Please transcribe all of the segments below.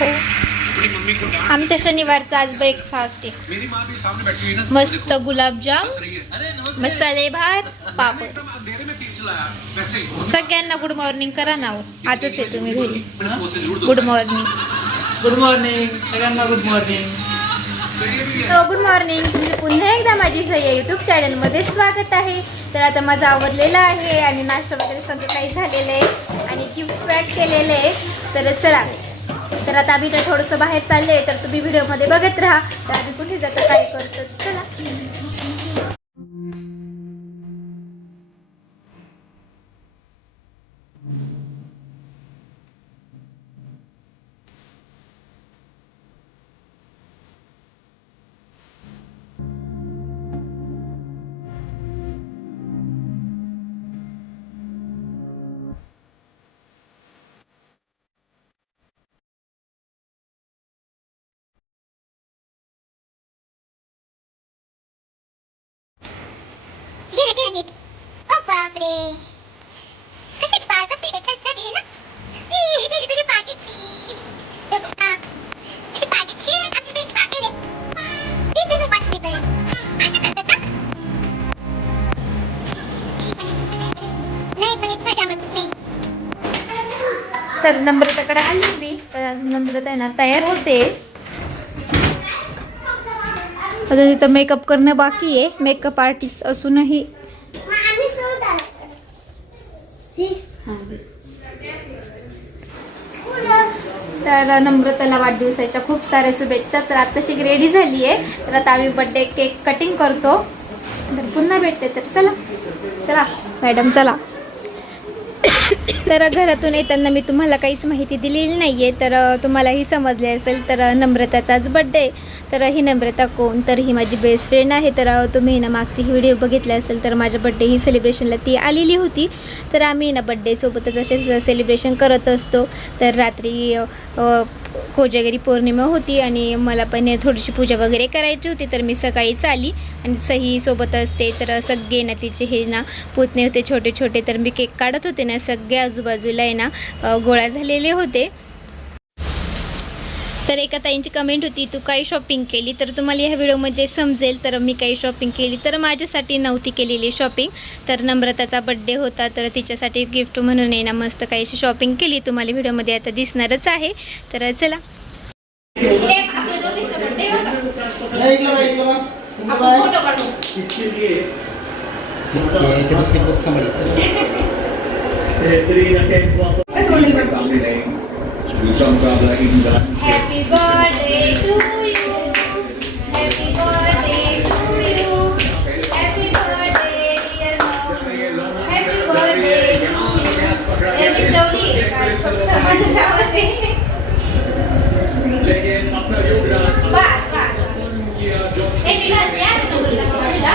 हो आमच्या शनिवारचा आज ब्रेकफास्ट आहे. मेरी माँ भी सामने बैठी हुई है ना मस्त गुलाबजाम मसाले भात पापड. सगळ्यांना गुड मॉर्निंग करा ना हो. आजच आहे तुम्ही घरी. गुड मॉर्निंग गुड मॉर्निंग सगळ्यांना गुड मॉर्निंग है गुड मॉर्निंग तुमचे पुन्हा एकदा माझी सह्या यूट्यूब चॅनलमध्ये स्वागत आहे. तर आता माझं आवरलेलं आहे आणि नाश्ता वगैरे सगळं काही झालेलं आहे आणि गिफ्ट पॅक केलेलं आहे. तर चला. तर आता आम्ही तर थोडंसं बाहेर चालले तर तुम्ही व्हिडिओमध्ये बघत राहा. तर आम्ही कुठे जातो काय करतो चला. बापरे कशी कसे छट छट ना. तुझी अशी आमची तुझी ती करतात का? नाही पण इतकं नाही. तर नम्रताकडे आली मी नम्रता ना तयार होते. आता तिचा मेकअप करणं बाकी आहे. मेकअप आर्टिस्ट असूनही मग आम्ही सोडून आलो. पुढं. तर नम्रताला वाढदिवसाच्या खूप साऱ्या शुभेच्छा. तर आत्ताशी रेडी झाली आहे. तर आता आम्ही बड्डे केक कटिंग करतो. तर पुन्हा भेटते तर चला. चला मॅडम चला. तर घरातून येताना मी तुम्हाला काहीच माहिती दिलेली नाही आहे तर तुम्हालाही समजले असेल तर नम्रताचाच बड्डे तर ही नम्रता कोण? तर ही माझी बेस्ट फ्रेंड आहे. तर तुम्ही ना मागची ही व्हिडिओ बघितली असेल तर माझ्या बड्डे ही सेलिब्रेशनला ती आलेली होती. तर आम्ही ना बड्डेसोबतच असेच सेलिब्रेशन करत असतो. तर रात्री कोजागिरी पौर्णिमा होती आणि मला पण थोडीशी पूजा वगैरे करायची होती तर मी सकाळीच आली आणि सही सोबत असते तर सगळे ना तिचे हे ना पुतणे होते छोटे छोटे तर मी केक काढत होते ना सगळे आजूबाजूला आहे ना गोळा झालेले होते. तर एका ताईंची कमेंट होती तू काही शॉपिंग केली तर तुम्हाला ह्या व्हिडिओमध्ये समजेल तर मी काही शॉपिंग केली तर माझ्यासाठी नव्हती केलेली शॉपिंग तर नम्रताचा बड्डे होता तर तिच्यासाठी गिफ्ट म्हणून आहे ना मस्त काही अशी शॉपिंग केली तुम्हाला व्हिडिओमध्ये आता दिसणारच आहे. तर चला. Que put somebody. Happy birthday to you. Happy birthday to you. Happy birthday dear mom. Happy birthday to you. Happy Jolly. आज फक्त माझं सावस आहे. बस बस. हे मी घालते हा तुला मुलीला मावशीला.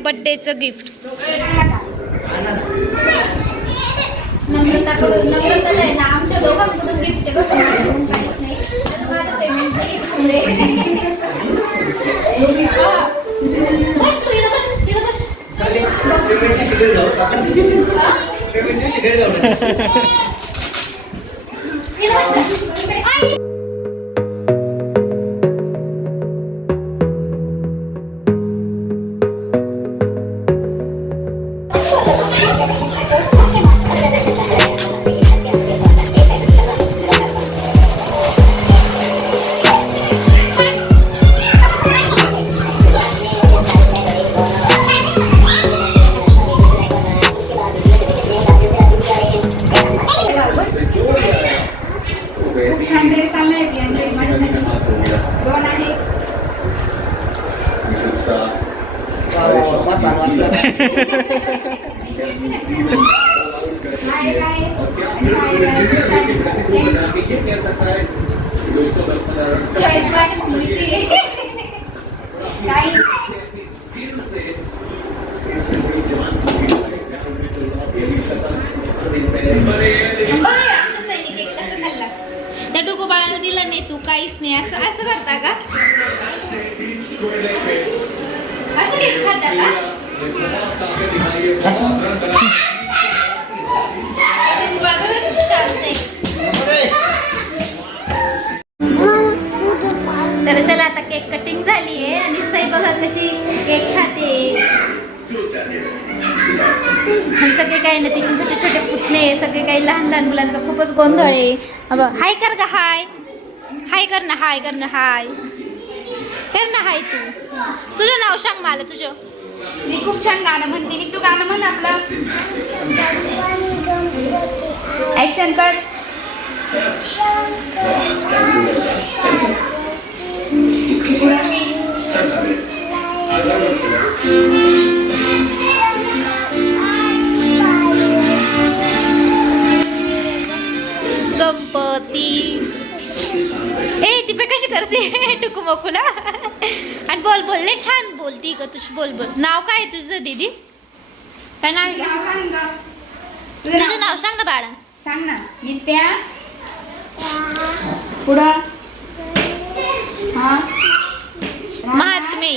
बड्डेचं गिफ्ट नम्रताकडून नम्रताला आहे ना आमच्या दोघांकडून गिफ्ट आहे बघा. माझ्याकडून काहीच नाही तर माझं पेमेंट तरी थांबले हा. बस तू इथं बस तिथं बस इथं कसं खाल्ला त्या डुगू बाळाला दिलं नाही तू काहीच नाही. असं असं करता का? तर चला आता केक कटिंग झाली आहे आणि सई बघा कशी केक खाते. आणि सगळे काही ना तिचे छोटे छोटे पुतणे सगळे काही लहान लहान मुलांचा खूपच गोंधळ आहे. अब हाय कर का हाय हाय कर ना हाय कर ना हाय कर ना हाय तू. तुझं नाव सांग मला तुझं. मी खूप छान गाणं म्हणते. नी तू गाणं म्हण आपलं. ऍक्शन कर गणपती. ए ती पे कशी करते? टुकू मकुला. आणि बोल बोल लय छान बोलती ग तुझी बोल बोल. नाव काय तुझं दीदी? काय नाव आहे? तुझं? नाव सांग ना बाळा. सांग ना. नित्या. पुढं. हा. महात्मे.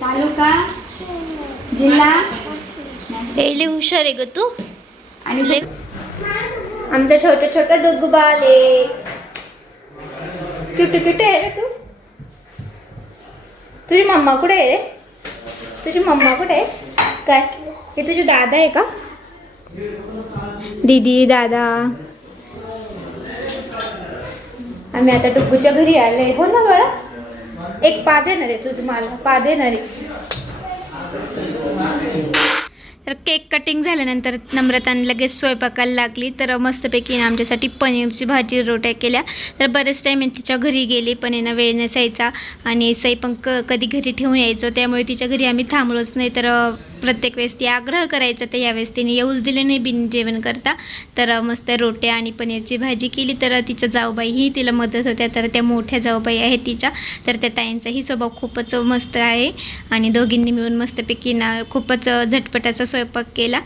तालुका. जिल्हा. हे लय हुशार आहे ग तू. आणि लय आमचं छोटं छोटं डुगू बाल आहे आहे रे तू? तुझी मम्मा कुठे आहे रे? तुझी मम्मा कुठे आहे? काय? हे तुझे दादा आहे का? दीदी दादा. आम्ही आता डुग्गूच्या घरी आले हो ना बाळा? एक पा देणार आहे तू तुम्हाला पा देणार. आहे तर केक कटिंग झाल्यानंतर नम्रताने लगेच स्वयंपाकाला लागली. तर मस्तपैकी आमच्यासाठी पनीरची भाजी रोट्या केल्या. तर बरेच टाईम तिच्या घरी गेली. पण वेळ नसायचा. आणि सई पण क कधी घरी ठेवून यायचो. त्यामुळे तिच्या घरी आम्ही थांबलोच नाही. तर प्रत्येक वेळेस ती आग्रह करायचा तर यावेळेस तिने येऊच दिले नाही बिन जेवण करता. तर मस्त रोट्या आणि पनीरची भाजी केली तर तिच्या जाऊबाईही तिला मदत होत्या. तर त्या मोठ्या जाऊबाई आहेत तिच्या. तर त्या ताईंचाही स्वभाव खूपच मस्त आहे. आणि दोघींनी मिळून मस्तपैकी ना खूपच झटपटाचा स्वयंपाक केला.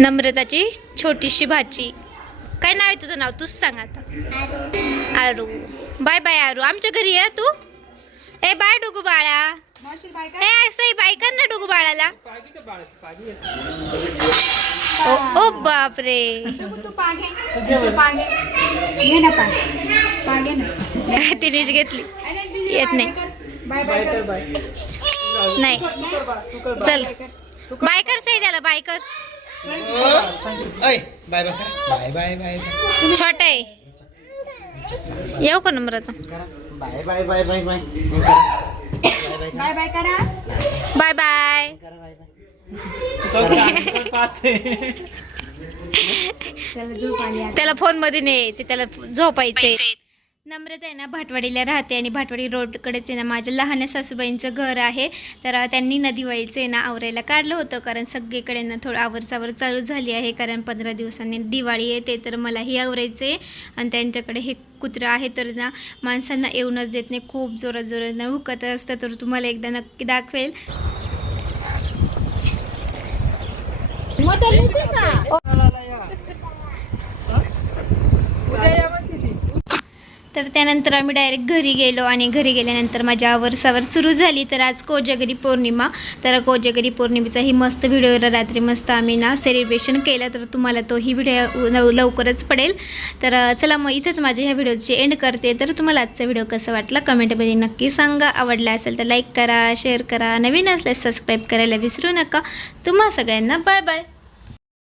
नम्रताची छोटीशी भाची. काय नाव आहे तुझं नाव? तूच सांग आता. आरू. Bye bye Aaru. आमच्या घरी ये तू. ए बाय डुगू बाळा. ए असं बाय कर ना डुगू बाळाला. ओ ओ बापरे. तू तिनेच घेतली. येत नाही. बाय बाय बाय नाही. कर कर चल. बाय कर सही त्याला. बाय कर. ऐ बाय बाय. करा बाय बाय बाय बाय. छोटा आहे. येऊ का नंबर आता? करा bye bye bye bye. Bye bye bye करा बाय बाय. त्याला फोनमध्ये नाही यायचे त्याला झोपायचे. नम्रता आहे ना भाटवाडीला राहते आणि भाटवाडी रोडकडेच आहे ना माझ्या लहान सासूबाईंचं घर आहे. तर त्यांनी नदीवाळीचं आहे ना आवरायला काढलं होतं. कारण सगळीकडे ना थोडं आवरसावर चालू झाली आहे. कारण पंधरा दिवसांनी दिवाळी येते तर मलाही आवरायचं आहे. आणि त्यांच्याकडे हे कुत्रं आहे तर ना माणसांना येऊनच देत नाही. खूप जोरात जोरात ना हुकत असतं. तर तुम्हाला एकदा नक्की दाखवेल. तर त्यानंतर आम्ही डायरेक्ट घरी गेलो आणि घरी गेल्यानंतर माझ्या आवरसावर सुरू झाली. तर आज कोजागरी पौर्णिमा. तर कोजागरी पौर्णिमेचाही मस्त व्हिडिओ रात्री मस्त आम्ही ना सेलिब्रेशन केलं. तर तुम्हाला तोही व्हिडिओ लव लवकरच पडेल. तर चला मग इथंच माझ्या ह्या व्हिडिओची एंड करते. तर तुम्हाला आजचा व्हिडिओ कसा वाटला? कमेंटमध्ये नक्की सांगा. आवडला असेल तर लाईक करा शेअर करा. नवीन असल्यास सबस्क्राईब करायला विसरू नका. तुम्हा सगळ्यांना बाय बाय